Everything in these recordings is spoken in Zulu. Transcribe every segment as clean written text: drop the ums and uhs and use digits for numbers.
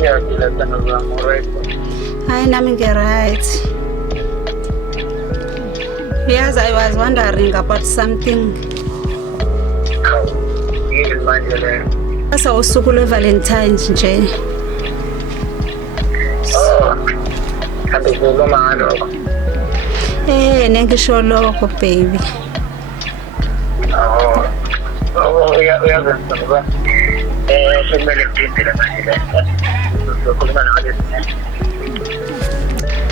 Ngiyakilana zami right. Hayi nami nge-right. Yes, I was wondering about something. Yini manje le? Asa usuku lwe-Valentine's nje. Oh. Kanti kukhuluma ngalo. Nengisho lokho baby. Uyazenza ngoba sekumele kuphindele manje le. Sokhuluma nalesi.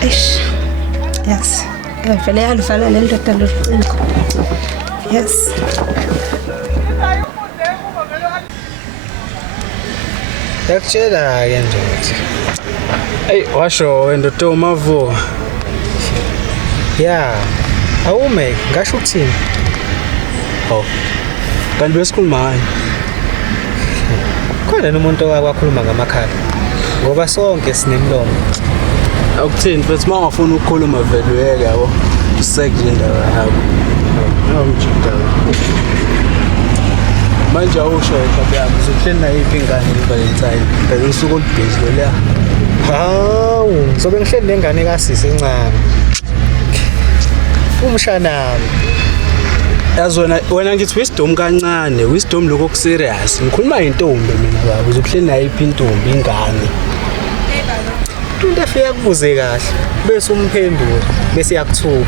Eish. Yes. Vele yalivala le ndoda locingo. Yes. Yakutshela ke nje ukuthi hey washo wena Tomavo. Yeah. Awume ngasho ukuthini? Oh. Kanti besikhuluma ngani? Khona nomuntu owakhuluma ngamakhala. Ngoba sonke sinemlomo. Akuthini bethi mangafuna ukukhuluma vele uyeke yabo. Sekule ndawo yakho. Awumjida. Manje awusho ekhaya yami uzohleli na iphi ingane ngeValentine. Phela usuku olubhizi lo la. Hawu, sobe ngihleli nengane kasisi encane. Umshanami. Yazi wena ngithi wisdom kancane, wisdom lokho serious. Ngikhuluma intombi mina baba, uzohleli na iphi intombi ingane. Into efika kubuze kahle bese umphendula bese yakuthuka.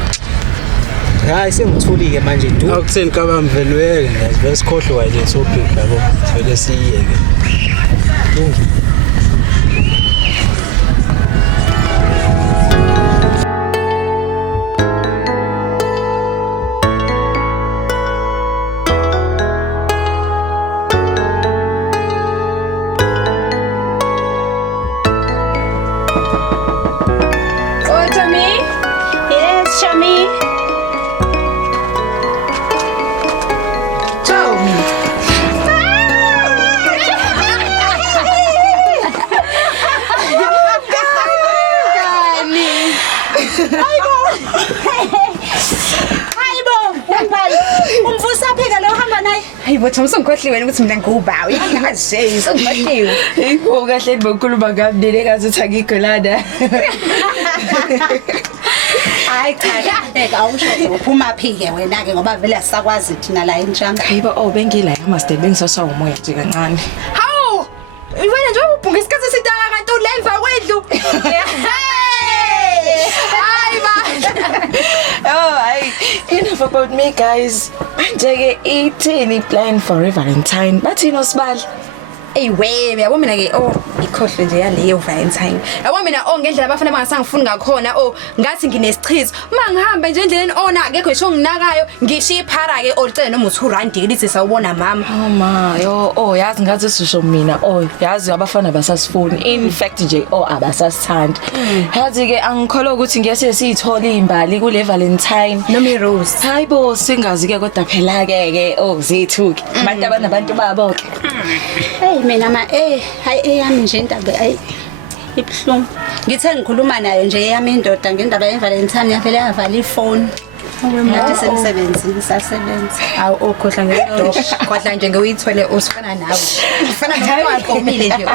Hayi sengithulike manje du. Akuthini kabam vele uyeke nje besikhohlwa ile topic yabo. Vele siyeke. Hayibo usungikhohliwe wena ukuthi mina ngiwubawi ngingazeyi sengikhohliwe. Yebo kahle bokukhuluma ngabudele kazi uthi akigolada. Hayi cha awusho uphuma phi ke wena ke ngoba vele asakwazi thina la enjanga. Hayibo bengila master bengisaswa umoya nje kancane. Hawu wena nje ubhunga isikhathi esidala kanti ulemva kwendlu. Hayi ba. Oh, enough about me guys. Manje ke ithini plan for Valentine? Bathini osibali? Eyiwe yabo mina ke ikhohle nje yaleyo Valentine. Yabo mina ngendlela abafana bangasangifuni ngakhona ngathi nginesichizo. Mangihamba nje endleleni akekho ngisho nginakayo ngishiya iphara ke olicele noma u2 rand lithi sawubona mama. Oh ma, yazi ngathi sisho mina yazi abafana basasifuni. In fact nje abasasithandi. Yazi ke angikholwa ukuthi ngiyase siyithola imbali kule Valentine noma iRose. Hayibo singazi ke kodwa phela ke zethu ke abantu abanabantu babo ke. Hey mina hayi eyami nje indaba ibhlungu. Ngithe ngikhuluma nayo nje eyami indoda ngendaba yeValentine yavele yavala ifoni. Ngathi semsebenzini ngisasebenza. Awu okhohla ngedog. Kodwa nje ngiyithole usifana nawe. Ufana nomuntu omile nje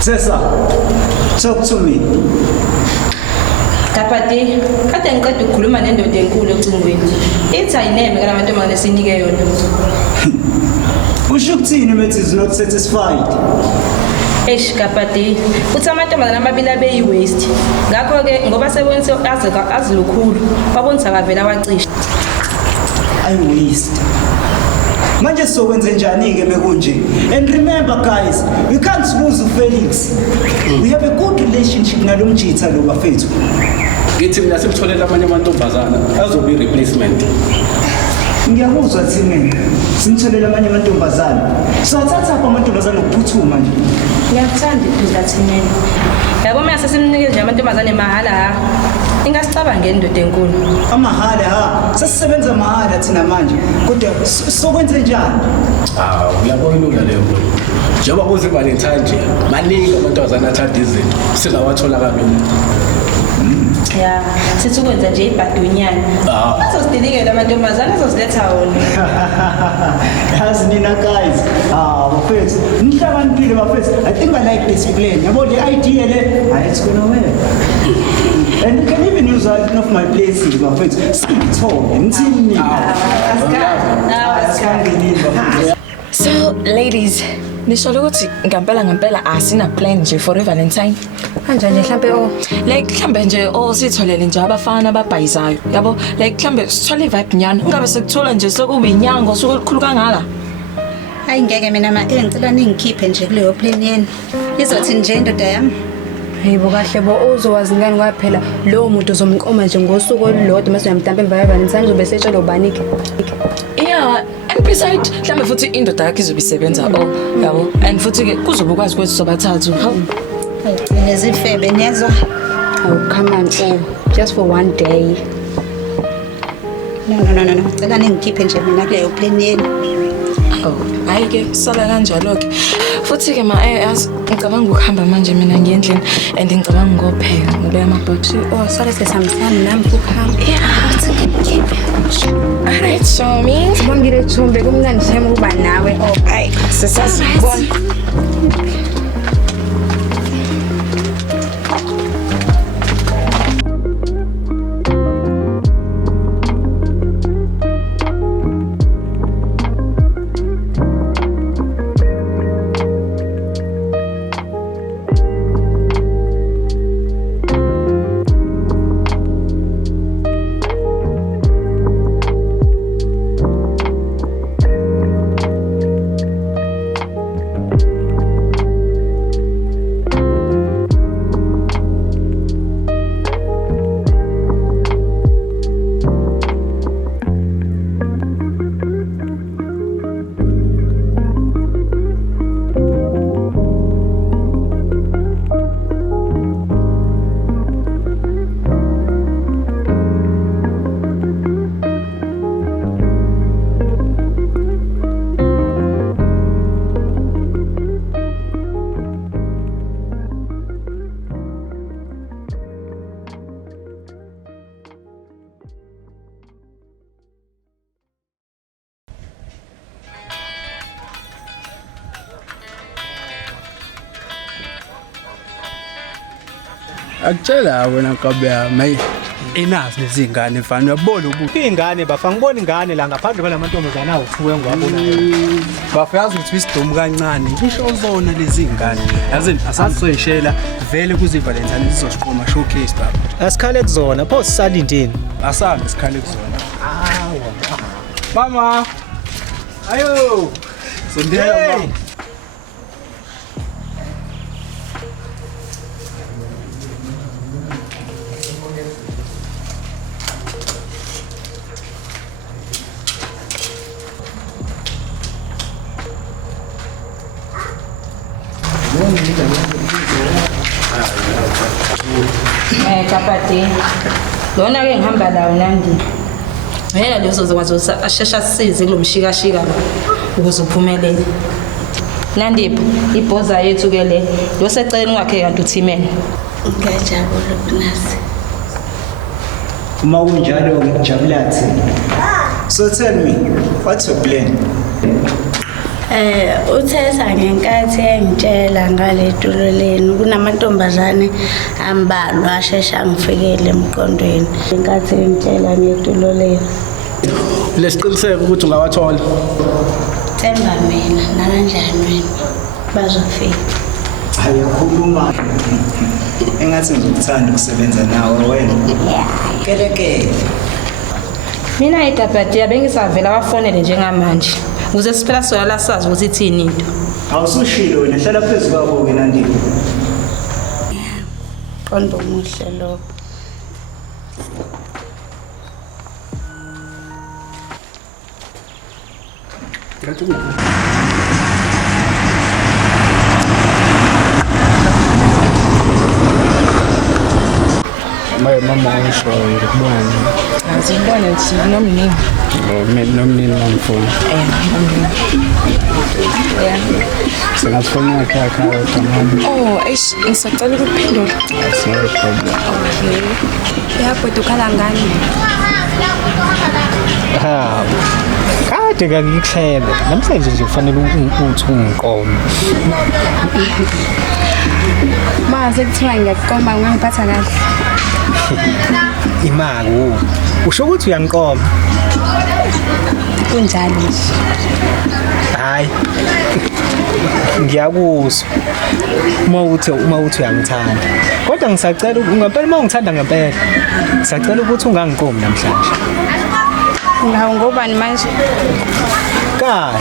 Sesa, talk to me. Kapati, kade ngiqeda ukukhuluma nendoda enkulu ecingweni. Ithi ayineme kana amantombazane sinike yona. Usho ukuthini methi is not satisfied? Kapati, uthi amantombazane amabili abeyi waste. Ngakho ke ngoba sebonise azilukhulu, babonisa kavela wacisha. I waste. Manje sokwenze njani ke mekunje? And remember guys, we can't lose Felix. We have a good relationship nalomjitha lo bafethu. Ngithi mina sikutholela amanye amantombazana azobe replacement. Ngiyakuzwa thina. Simtholela amanye amantombazana. Sathatha apha amantombazana ukuphuthuma nje. Ngiyakuthanda iphila thina. Yabo mina sesimnikeze nje amantombazane mahala. Ingasicabanga indoda enkulu. Amahala sesisebenza mahala thina manje. Kodwa sokwenze njani? Uyabona ulula leyo nto. Njengoba kuze Valentine nje, maningi amantombazana athanda izinto. Singawathola kalula. Ya, sithi ukwenza nje ibhadunyana. Azosidinikela amantombazane azosiletha wona. Yazi nina guys, bafethu, nihlakaniphile bafethu. I think I like this plan. Yabo le idea le, it's gonna work. And you can even use one of my places, bafethu. Singithole, ngithini. So ladies, nisho ukuthi ngempela asina plan nje for Valentine. Kanjani mhlambe Like mhlambe nje sitholele nje abafana ababhayizayo. Yabo like mhlambe sithole vibe nyana. Ungabe sekuthola nje sokuba inyango sokukhulu kangaka. Hayi ngeke mina ngicela ningikhiphe nje kuleyo plan yeni. Izothi nje indoda yami. Hayibo kahle bo uzowazi ngani kwaphela lo muntu uzomqoma nje ngosuku olulodwa mase uyamdampa emva Valentine uzobe setshela ubanike. Yeah, and beside mhlambe futhi indoda yakhe izobe isebenza yabo. And futhi ke kuzobe ukwazi kwethu sobathathu. Nezifebe nezwa. Oh come on, just for one day. No. Ngicela ningikhiphe nje mina kuleyo plan yeni. Hayi ke sala kanjalo ke. Futhi ke ngicabanga ukuhamba manje mina ngendlela and ngicabanga ngopheka ngoba amabhokisi Sale sesamsana nami ukuhamba. Alright, so me Sibongile Thombe kumnandi shema ukuba nawe. Hayi sesasibona. Akutshela wena Nkabya mayi enazi lezi ingane mfana uyabona ubuthi Ingane bafa ngibona ingane la ngaphandle kwalamantombazana awuthuwe ngwabonayo. bafayazi ukuthi wisdom kancane ngisho uzona lezi ingane yazini asazoyishela vele kuzi Valentine sizosiqoma showcase baba Asikhale kuzona pho sisalindeni. asambe sikhale kuzona mama ayo sondela mama Kapati. Lona ke ngihamba lawo Nandi. Yena lezo zokwazi ashesha size kulomshikashika ukuze uphumelele. Nandi ibhoza yethu ke le. Yoseceleni kwakhe kanti uthimene. Ngiyajabula kunasi. Uma kunjalo ngijabula thina. So tell me, what's your plan? Uthetha ngenkathi engitshela ngale tulo leni kunamantombazane ambalwa ashesha ngifikele emqondweni. Inkathi engitshela ngetulo leni. Lesiqiniseko ukuthi ungawathola. Themba mina nakanjani wena bazofika. Ayakhuluma. Engathi ngikuthanda ukusebenza nawe wena. Kelekele. Mina iKapati bengisavela bafonele njengamanje. Ukuze siphela sola sazi ukuthi ithini into. Awusushilo wena hlala phezulu kwakho ke Nandi. Qondo muhle lo. mama usho ngikubona Azibona nje nomnini. Nomnini nomfuni. Yeah. Singathona yakhe tamam. Oh, ngisacela ukuphendula. That's not a problem. Okay. Yabona ukhala ngani? Kade ngikuhlele. Namhlanje nje kufanele uthi ungiqome. Mase kuthiwa ngiyaqoma ngangiphatha kahle. Imali usho ukuthi uyangiqoma. Kunjalo nje. Hayi. Ngiyakuzwa. Uma uthi uyangithanda. Kodwa ngisacela ngempela uma ungithanda ngempela. Ngisacela ukuthi ungangiqomi namhlanje. Ngawo ngobani manje? Kahle.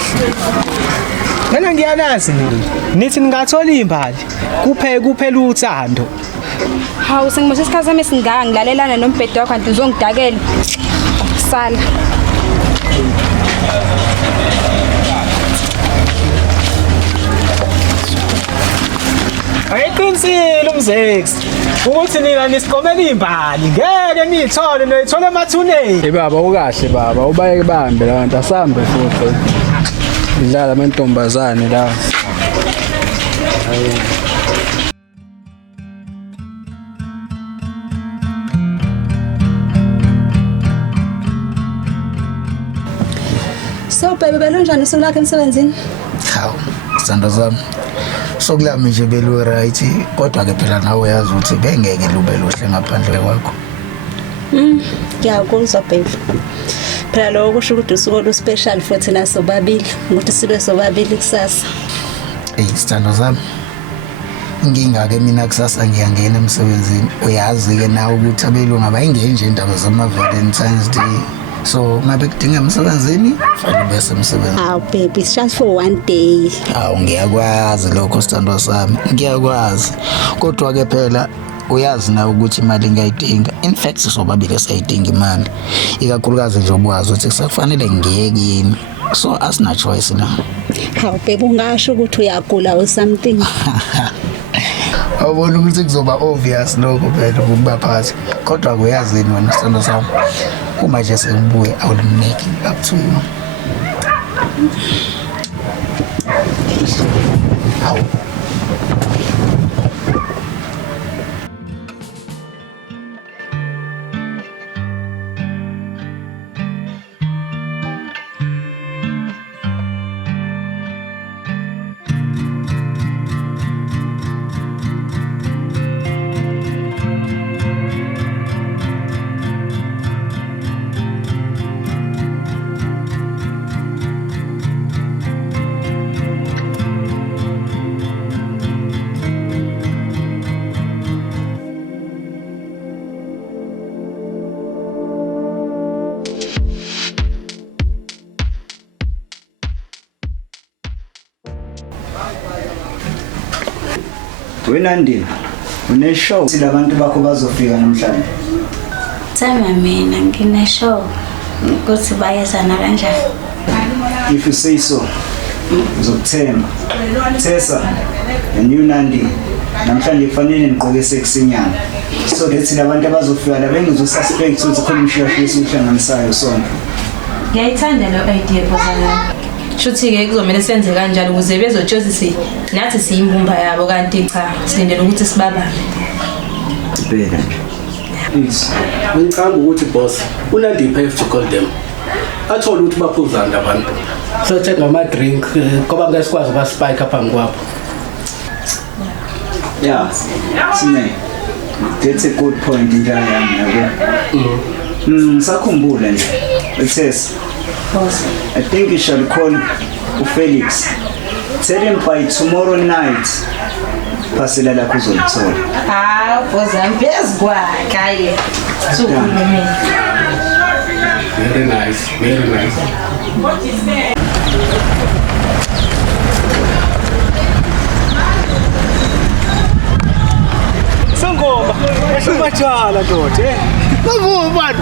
Mina ngiyalazi nithi ningathola imbali. Kuphela uthando. Hawu sengimosha isikhathi sami esingaka ngilalelana nombhedo wakho kanti uzongidakela. Sala. Ayiqinisile umzex. Ukuthi nina nisiqomela imbali. Ngeke niyithole noyithola emathuneni. Baba ukahle baba ubayeke bahambe la bantu asambe futhi. Idlala amantombazane la. So baby belonjani usuku lakho emsebenzini? Hawu, sithando sami. Sokulami nje belu right kodwa ke phela nawe uyazi ukuthi bengeke lube luhle ngaphandle kwakho. Ngiyakuzwa baby. Phela lokho kusho ukuthi usuku lu special futhi naso babili ukuthi sibe sobabili kusasa. Sithando sami. Ngingake mina kusasa ngiyangena emsebenzini. Uyazi ke nawe ukuthi abelungu abayingeni nje indaba zama Valentine's Day. So ngabe kudinga emsebenzini fanele bese emsebenzini. Hawu baby, it's just for one day. Hawu ngiyakwazi lokho sithando sami. Ngiyakwazi. Kodwa ke phela uyazi na ukuthi imali ngiyayidinga. In fact sobabili sayidinga imali. Ikakhulukazi nje obwazi ukuthi kusafanele ngiyeke yini. So asina choice na. Hawu baby ungasho ukuthi uyagula or something. Awubona ukuthi kuzoba obvious lokho phela ukuba phansi. Kodwa kuyazini wena sithando sami. Uma nje sengibuye I will make it up to you. Aw. Wenandini uneshow silabantu bakho bazofika namhlanje. Sama mina ngineshow ukuthi bayezana kanjani. If you say so. Uzokuthemba. Tesa and you Nandi namhlanje kufanele niqoke seksinyana. So lethi labantu abazofika la bengizosuspect ukuthi khona umshiyasho esihlanganisayo sona. Ngiyayithanda lo idea phosana. Shuthi ke kuzomela senze kanjalo ukuze bezotshosi nathi siyimbumba yabo kanti cha silindele ukuthi sibabambe. Bheka. Please. Ngicabanga ukuthi boss uNandipha have to call them. Athola ukuthi baphuzana abantu. So check ngama drink ngoba ngesikwazi ba spike apha ngikwapho. Yeah. Sime. That's a good point njalo yami yabo. Ngisakhumbula nje. It's I think you shall call Felix. Tell him by tomorrow night. Phasela lakho uzolithola. Boza mpezwa kaye. Very nice, very nice. What is that? Sangoma, eshumathala ndoda, Bavuka bantu,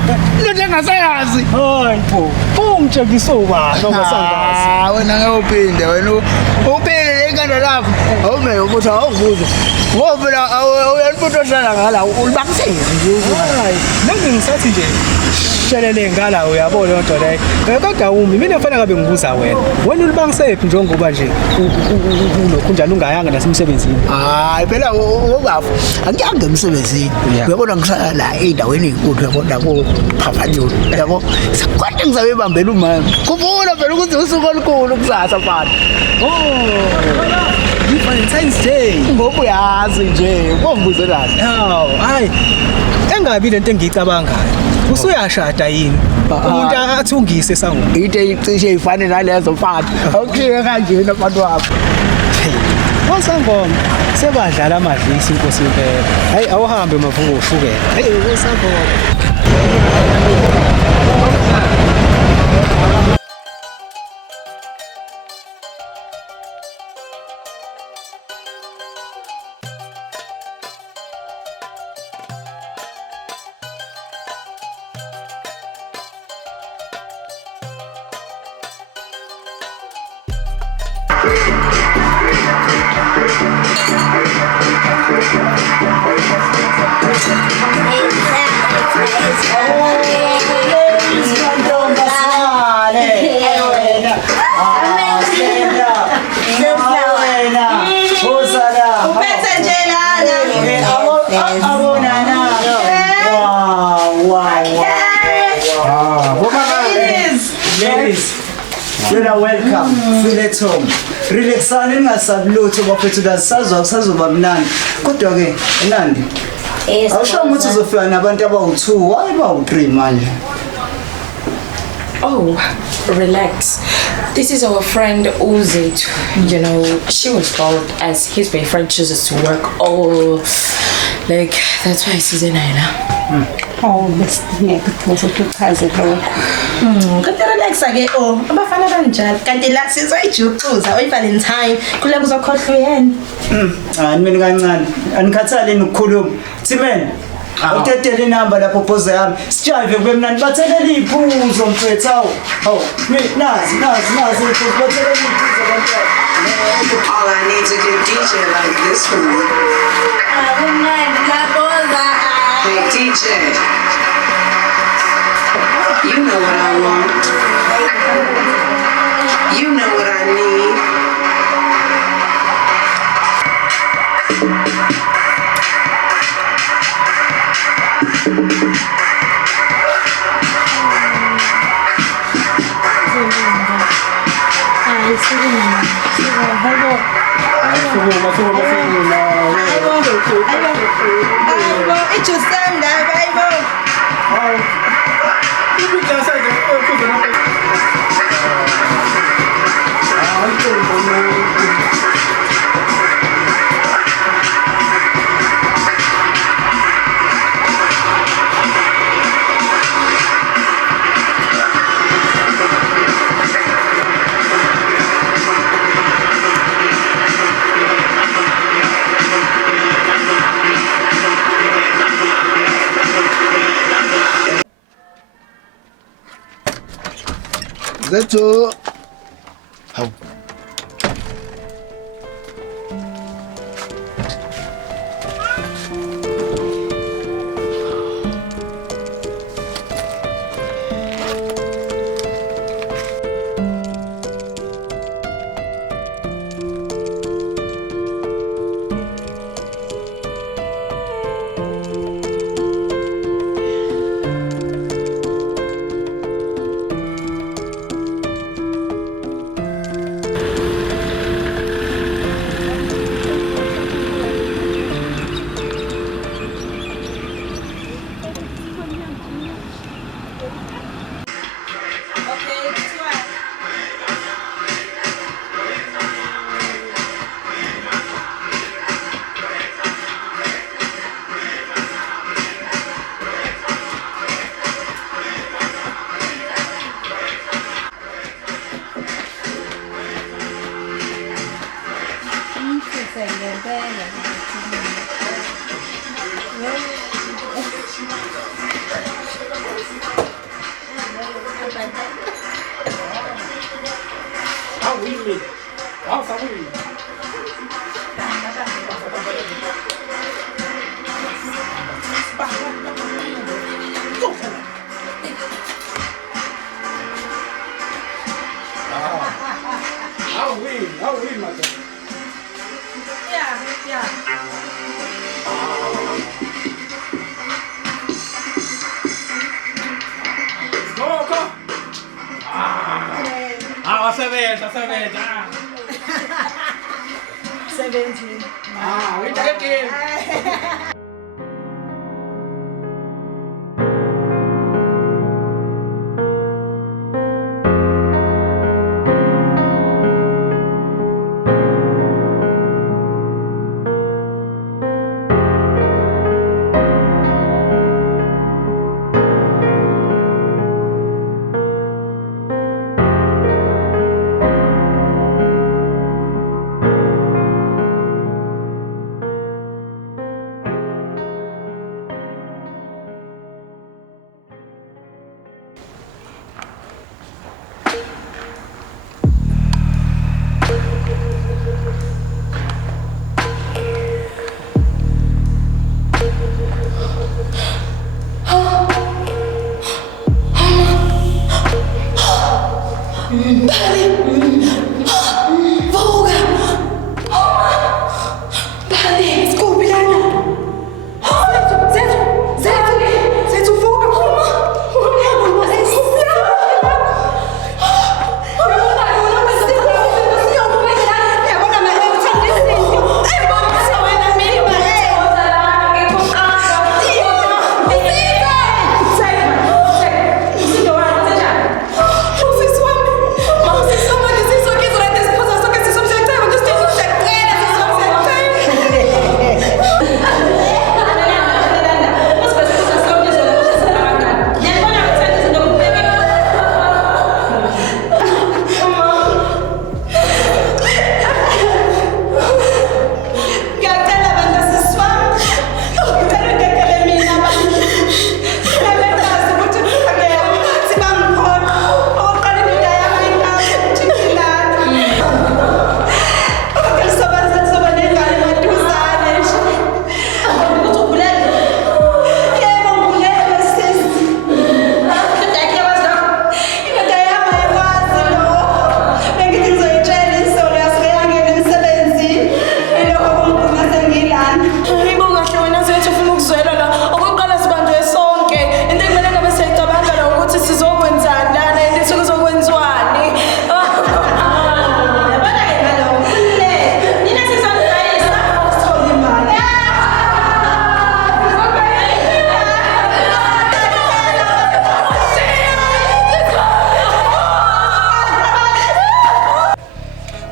into engasayazi. Hayi pho, ungitshengisa ubani ongasangazi. Wena ngiyophinda wena uphele enkanda lapho. Awume ukuthi awungibuza. Ngoba la uyaniphotoshana ngala ulibakisele nje. Hayi, nami ngisathi nje usishelele ngala uyabona lento leyo kodwa umi mina kufanele ngabe ngibuza wena ulibangisephi njengoba nje ulokhu njalo ungayanga nasemsebenzini hayi phela ubafu angiyange emsebenzini uyabona ngisala la endaweni enkulu yabona ko Phaphanyoni yabo kodwa ngizabe bambela umama kubona phela ukuthi usuku olukhulu kusasa mfana Valentine's Day ngoba uyazi nje kombuze kahle hayi engabi lento engiyicabangayo usuyashada yini umuntu athungise sango into icishe ifane nalezo mfana awukhike kanjena abantu wabo wasangoma sebadlala amadlisi inkosi impela hayi awuhambe mavuko ushukela hayi wasangoma Welcome. Feel at home. Relaxani ngasabulutho bafethu lazisazwa kusazoba mnandi. Kodwa ke Nandi. Awusho ukuthi uzofika nabantu abawu2 why bawu3 manje? Oh, relax. This is our friend Uzit. You know, she was called as his boyfriend chooses to work. Oh, like that's why she's in Ina. Oh, besingeke kuze kuchaze lokho. Kanti relax ake abafana kanjani? Kanti la sizoyijuxuza oyivalentine kule kuzokhohlwa yena. Hayi mina kancane. Anikhathali ukukhuluma. Thimen. Utetele inamba lapho phoza yami. Sijive kube mnandi bathelela iphuzo mfethu awu. Hawu, nazi iphuzo bathelela iphuzo bantwana. All I need to do DJ like this for me. Hey DJ, you know what I want. You know what I need. That's all. How? awini madoda. Yeah. Ngoko. Wasebenza. 17. Uyithethe.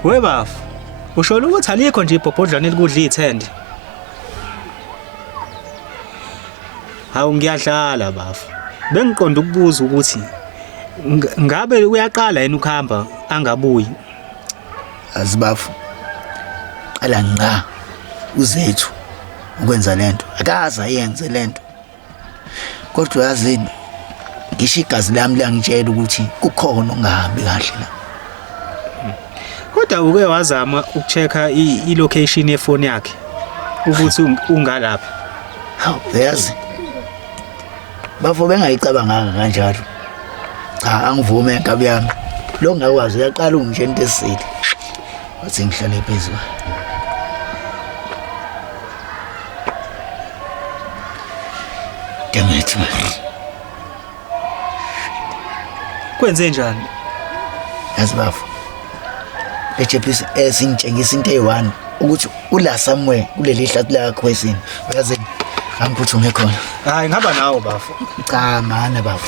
Webafu, usho ukuthi alikho nje ibhobhodlane elikudla ithende. Hawu ngiyadlala bafu. Bengiqonda ukubuza ukuthi ngabe uyaqala yena ukuhamba angabuyi. Azibafu. Qala nqa uzethu ukwenza lento. Akaza yenze lento. Kodwa yazini ngisho igazi lami langitshela ukuthi kukhona ongahambi kahle la. Kodwa uke wazama ukuchecka i-location yefoni yakhe ukuthi ungalapha. Hawu yazi. Bafo bengayicabanga kanjalo. Cha angivume inkabi yami. Lo ngakwazi uyaqala ungitshela into esile. Wathi ngihlale phezulu. Damn it man. Kwenze njani? Yazi bafo. Ejepisi esingitshengisa into eyi1 ukuthi ula somewhere kuleli hlathi lakho wesini. Uyazi angiphuthume khona. Hayi ngihamba nawe bafo. Cha mana bafo.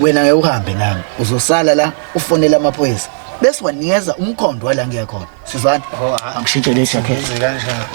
Wena ngeke uhambe nami. Uzosala la ufonela amaphoyisa. Bese wanikeza umkhondo wala ngiya khona. Sizwana? Angishintshe le jacket kanjalo.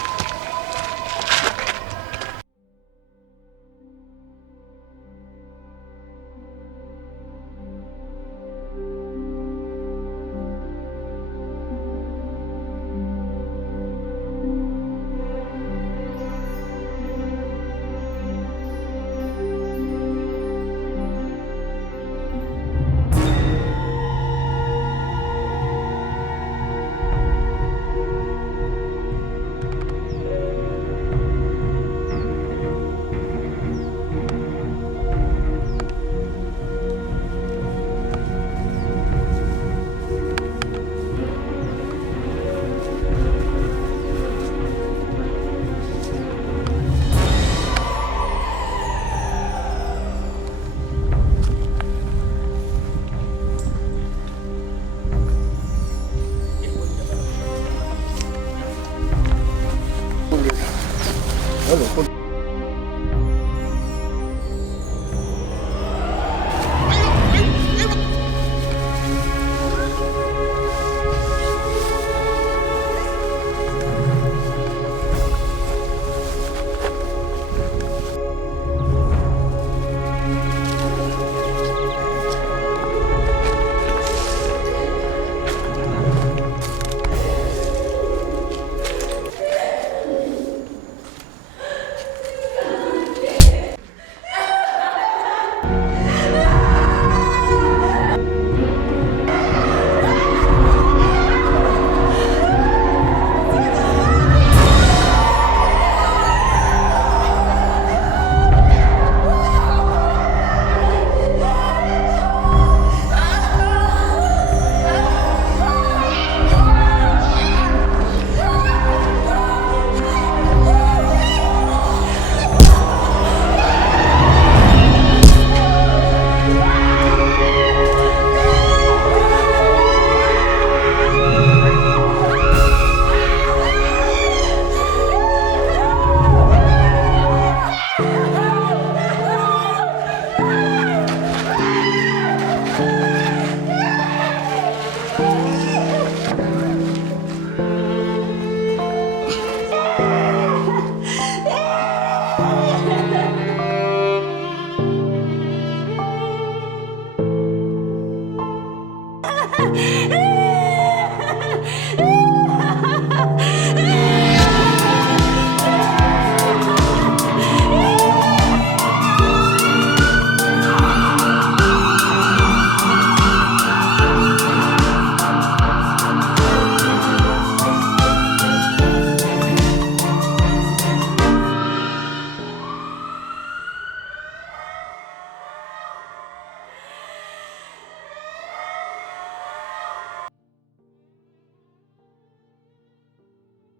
Yeah.